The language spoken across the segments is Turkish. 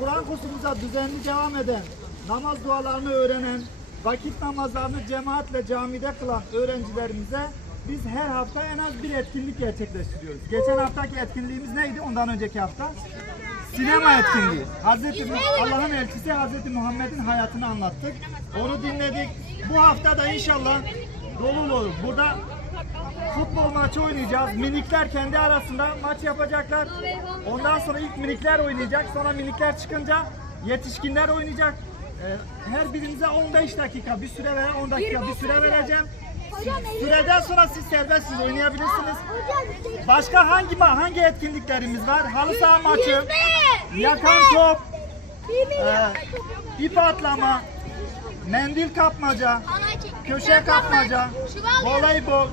Kur'an kursumuza düzenli devam eden, namaz dualarını öğrenen, vakit namazlarını cemaatle camide kılan öğrencilerimize biz her hafta en az bir etkinlik gerçekleştiriyoruz. Geçen haftaki etkinliğimiz neydi? Ondan önceki hafta sinema etkinliği. Allah'ın elçisi Hazreti Muhammed'in hayatını anlattık. Onu dinledik. Bu hafta da inşallah dolu olur. Burada futbol maçı oynayacağız. Minikler kendi arasında maç yapacaklar. Ondan sonra ilk minikler oynayacak. Sonra minikler çıkınca yetişkinler oynayacak. Her birinize 15 dakika bir süre veya 10 dakika bir süre vereceğim. Süreden sonra siz serbestsiniz, oynayabilirsiniz. Başka hangi etkinliklerimiz var? Halı saha maçı, yakan top, ip atlama, mendil kapmaca, köşe kapmaca, voleybol,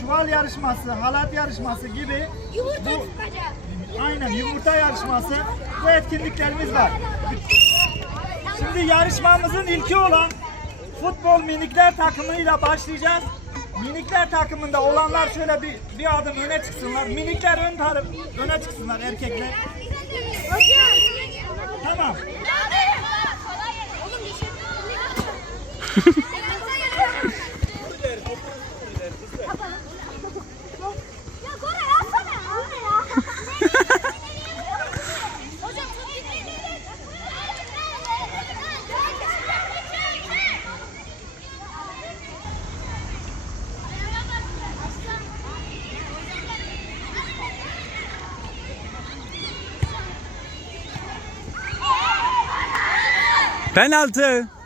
çuval yarışması, halat yarışması gibi yumurta yarışması bu etkinliklerimiz var. Şimdi yarışmamızın ilki olan futbol minikler takımıyla başlayacağız. Minikler takımında olanlar şöyle bir adım öne çıksınlar. Minikler öne çıksınlar erkekler. Tamam. Penaltı.